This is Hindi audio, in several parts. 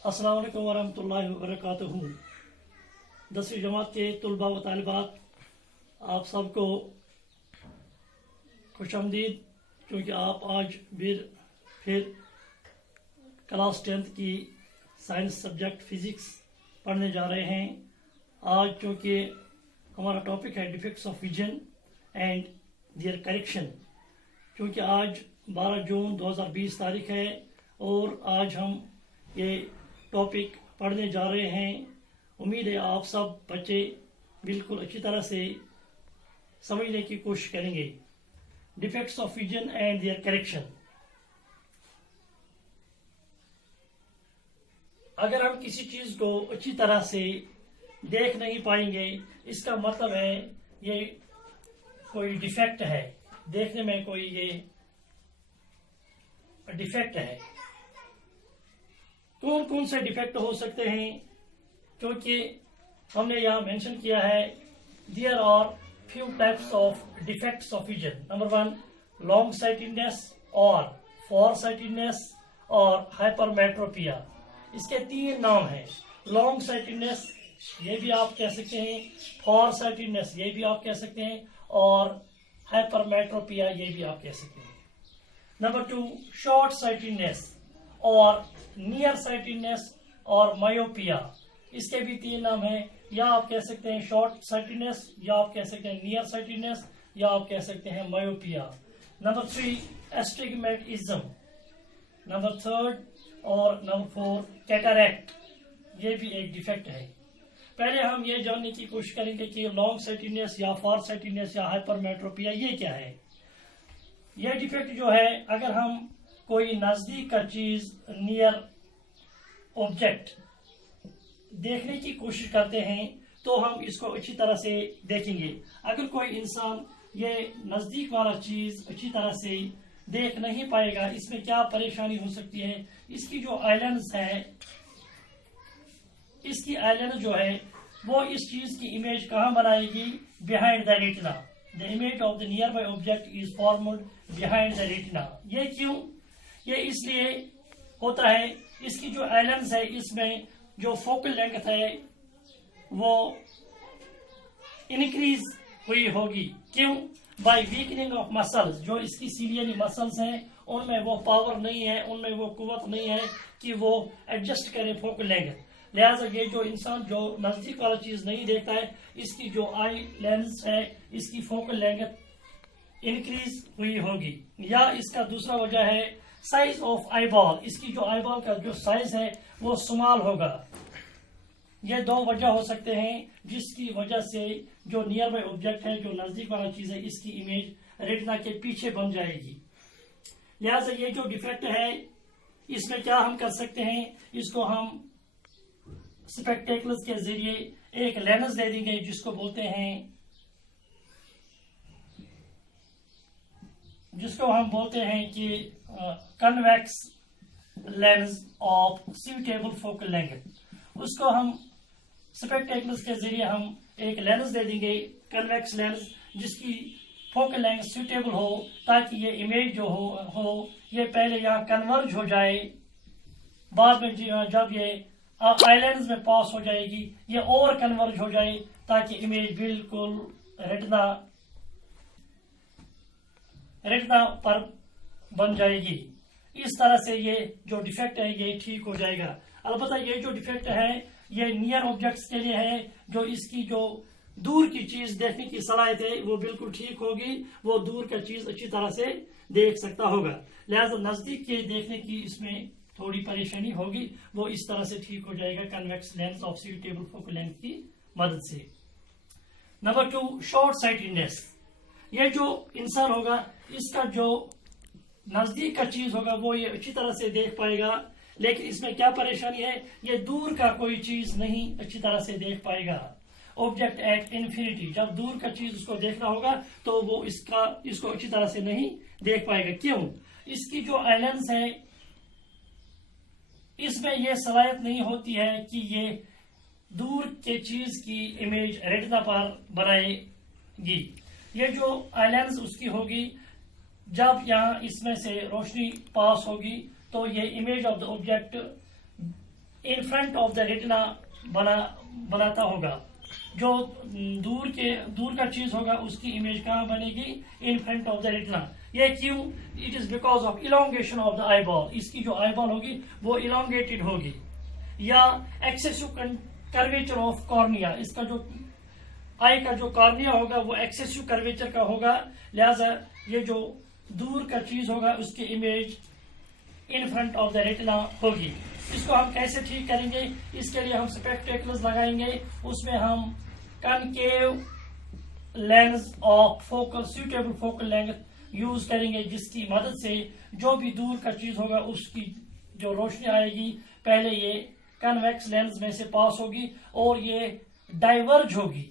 अस्सलाम वालेकुम वरहमतुल्लाहि वबरकातुहू। 10वीं जमात के तलबा व तालिबात, आप सबको खुशामदीद, क्योंकि आप आज फिर क्लास 10th की साइंस सब्जेक्ट फ़िज़िक्स पढ़ने जा रहे हैं। आज चूँकि हमारा टॉपिक है defects of vision and their correction, क्योंकि आज 12 जून 2020 तारीख है और आज हम ये टॉपिक पढ़ने जा रहे हैं। उम्मीद है आप सब बच्चे बिल्कुल अच्छी तरह से समझने की कोशिश करेंगे। Defects of vision and their correction. अगर हम किसी चीज को अच्छी तरह से देख नहीं पाएंगे, इसका मतलब है ये कोई डिफेक्ट है, देखने में कोई ये डिफेक्ट है। कौन कौन से डिफेक्ट हो सकते हैं, क्योंकि हमने यहाँ मेंशन किया है there are few types of defects of vision. Number 1 long sightedness और फॉर साइटेडनेस और हाइपरमेट्रोपिया। इसके 3 नाम हैं। लॉन्ग साइटेडनेस ये भी आप कह सकते हैं, फॉर साइटेडनेस ये भी आप कह सकते हैं और हाइपरमेट्रोपिया ये भी आप कह सकते हैं। नंबर 2 शॉर्ट साइटेडनेस और नियर साइटेडनेस और मायोपिया। इसके भी 3 नाम हैं। या आप कह सकते हैं शॉर्ट साइटेडनेस, या आप कह सकते हैं नियर साइटेडनेस, या आप कह सकते हैं मायोपिया। Number 3 astigmatism. नंबर 3 और नंबर 4 कैटरैक्ट। ये भी एक डिफेक्ट है। पहले हम ये जानने की कोशिश करेंगे कि लॉन्ग साइटेडनेस या फार साइटेडनेस या हाइपरमेट्रोपिया ये क्या है। ये डिफेक्ट जो है, अगर हम कोई नजदीक का चीज नियर ऑब्जेक्ट देखने की कोशिश करते हैं तो हम इसको अच्छी तरह से देखेंगे। अगर कोई इंसान ये नजदीक वाला चीज अच्छी तरह से देख नहीं पाएगा, इसमें क्या परेशानी हो सकती है। इसकी जो आइलैंड्स है, इसकी आइलैंड जो है वो इस चीज की इमेज कहाँ बनाएगी, behind the retina. The image of the near by object is formed behind the retina. ये क्यों? ये इसलिए होता है, इसकी जो आइलैंड्स है इसमें जो फोकल लेंथ है वो इनक्रीज हुई होगी। क्यों? By weakening of muscles. जो इसकी सीलियरी मसल्स हैं उनमें वो पावर नहीं है, उनमें वो कुव्वत नहीं है कि वो एडजस्ट करे फोकल लेंथ। लिहाजा ये जो इंसान जो नजदीक वाला चीज नहीं देखता है, इसकी जो आई लेंस है इसकी फोकल लेंथ इंक्रीज हुई होगी। या इसका दूसरा वजह है साइज ऑफ आईबॉल। इसकी जो आईबॉल का जो साइज है वो स्मॉल होगा। ये 2 वजह हो सकते हैं जिसकी वजह से जो नियर बाय ऑब्जेक्ट है, जो नजदीक वाला चीज है, इसकी इमेज रेटिना के पीछे बन जाएगी। लिहाजा ये जो डिफेक्ट है इसमें क्या हम कर सकते हैं, इसको हम स्पेक्टेकल्स के जरिए एक लेंस दे देंगे जिसको हम बोलते हैं कि convex lens of suitable focal length. उसको हम स्पेक्टेकल्स के जरिए हम एक लेंस दे देंगे, कन्वेक्स लेंस, जिसकी फोकल लेंथ सूटेबल हो, ताकि ये इमेज जो हो ये पहले यहाँ कन्वर्ज हो जाए, बाद में जब ये आइलैंड्स में पास हो जाएगी ये और कन्वर्ज हो जाए, ताकि इमेज बिल्कुल रेटिना पर बन जाएगी। इस तरह से ये जो डिफेक्ट है ये ठीक हो जाएगा। अलबत्ता ये जो डिफेक्ट है ये नियर ऑब्जेक्ट्स के लिए है, जो इसकी जो दूर की चीज देखने की सलाहियत है वो बिल्कुल ठीक होगी, वो दूर का चीज अच्छी तरह से देख सकता होगा। लिहाजा नजदीक के देखने की इसमें थोड़ी परेशानी होगी, वो इस तरह से ठीक हो जाएगा convex lens of suitable focal length की मदद से। Number 2 short sightedness. ये जो इंसान होगा इसका जो नजदीक का चीज होगा वो ये अच्छी तरह से देख पाएगा, लेकिन इसमें क्या परेशानी है, ये दूर का कोई चीज नहीं अच्छी तरह से देख पाएगा। ऑब्जेक्ट एट इन्फिनिटी, जब दूर का चीज उसको देखना होगा तो वो इसको अच्छी तरह से नहीं देख पाएगा। क्यों? इसकी जो आइलैंड्स है इसमें यह सलाहियत नहीं होती है कि ये दूर के चीज की इमेज रेटिना पर बनाएगी। ये जो आइलैंड्स उसकी होगी, जब यहाँ इसमें से रोशनी पास होगी तो ये image of the object in front of the retina बनाता होगा। जो दूर का चीज होगा उसकी इमेज कहाँ बनेगी? In front of the retina. ये क्यों? It is because of elongation of the eye ball. इसकी जो आई बॉल होगी वो इलोंगेटेड होगी, या एक्सेसिव कर्वेचर ऑफ कॉर्निया। इसका जो आई का जो कॉर्निया होगा वो एक्सेसिव कर्वेचर का होगा, लिहाजा ये जो दूर का चीज होगा उसकी image in front of the retina होगी। इसको हम कैसे ठीक करेंगे? इसके लिए हम स्पेक्टेकल्स लगाएंगे, उसमें हम concave lens of focal suitable focal length use करेंगे, जिसकी मदद से जो भी दूर का चीज होगा उसकी जो रोशनी आएगी पहले ये कन्वेक्स लेंस में से पास होगी और ये डाइवर्ज होगी,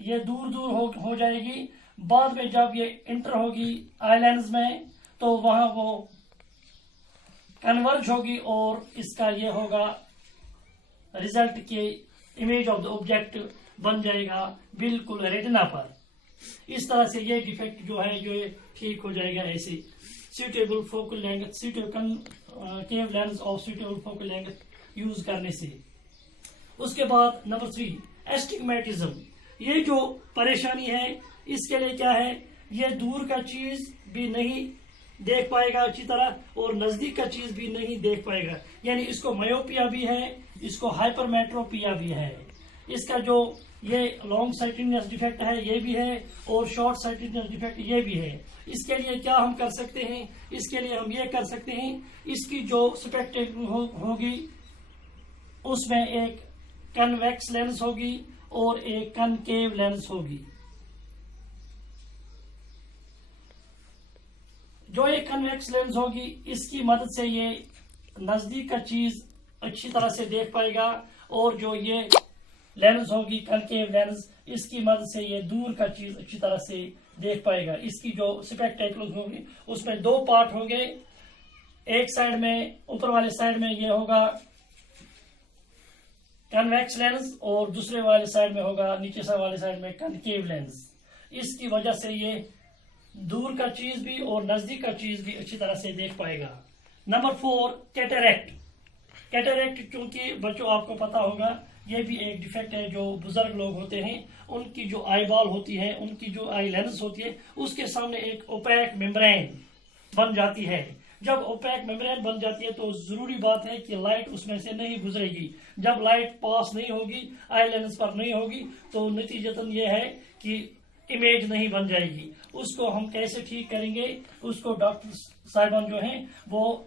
ये दूर हो जाएगी। बाद में जब ये इंटर होगी आई लेंस में तो वहां वो कन्वर्ज होगी और इसका ये होगा रिजल्ट के इमेज ऑफ द ऑब्जेक्ट बन जाएगा बिल्कुल रेटिना पर। इस तरह से ये डिफेक्ट जो है जो ये ठीक हो जाएगा ऐसे suitable focal length cave lens of suitable focal length use करने से। उसके बाद नंबर 3 एस्टिग्मेटिज्म। ये जो परेशानी है इसके लिए क्या है? ये दूर का चीज भी नहीं देख पाएगा अच्छी तरह और नजदीक का चीज भी नहीं देख पाएगा, यानी इसको मायोपिया भी है, इसको हाइपरमेट्रोपिया भी है। इसका जो ये लॉन्ग साइटेडनेस डिफेक्ट है ये भी है और शॉर्ट साइटेडनेस डिफेक्ट ये भी है। इसके लिए क्या हम कर सकते हैं? इसके लिए हम ये कर सकते हैं, इसकी जो स्पेक्टेकल होगी उसमें एक कन्वेक्स लेंस होगी और एक कनकेव लेंस होगी। जो ये कन्वेक्स लेंस होगी इसकी मदद से ये नजदीक का चीज अच्छी तरह से देख पाएगा और जो ये लेंस होगी कनकेव लेंस इसकी मदद से ये दूर का चीज अच्छी तरह से देख पाएगा। इसकी जो स्पेक्टेकल्स होगी उसमें 2 पार्ट होंगे, एक साइड में ऊपर वाले साइड में ये होगा कन्वेक्स लेंस और दूसरे वाले साइड में होगा नीचे से वाले साइड में कनकेव लेंस। इसकी वजह से ये दूर का चीज भी और नजदीक का चीज भी अच्छी तरह से देख पाएगा। Number 4 cataract. कैटरेक्ट चूंकि बच्चों आपको पता होगा ये भी एक डिफेक्ट है जो बुजुर्ग लोग होते हैं, उनकी जो आई बॉल होती है, उनकी जो आई लेंस होती है उसके सामने एक ओपेक मेम्ब्रेन बन जाती है। जब ओपेक मेम्ब्रेन बन जाती है तो जरूरी बात है कि लाइट उसमें से नहीं गुजरेगी। जब लाइट पास नहीं होगी आई लेंस पर नहीं होगी तो नतीजतन ये है कि इमेज नहीं बन जाएगी। उसको हम कैसे ठीक करेंगे? उसको डॉक्टर साहिबान जो हैं वो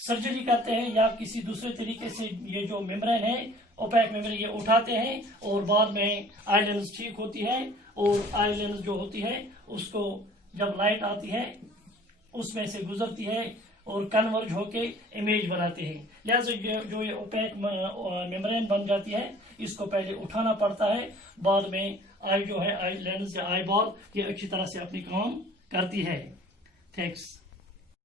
सर्जरी करते हैं या किसी दूसरे तरीके से ये जो मेम्ब्रेन है ओपेक मेम्ब्रेन ये उठाते हैं और बाद में आई लेंस ठीक होती है और आई लेंस जो होती है उसको जब लाइट आती है उसमें से गुजरती है और कन्वर्ज होके इमेज बनाते हैं। लिहाजा जो ये ओपेक मेम्ब्रेन बन जाती है इसको पहले उठाना पड़ता है, बाद में आई जो है आई लेंस या आई बॉल ये अच्छी तरह से अपनी काम करती है। थैंक्स।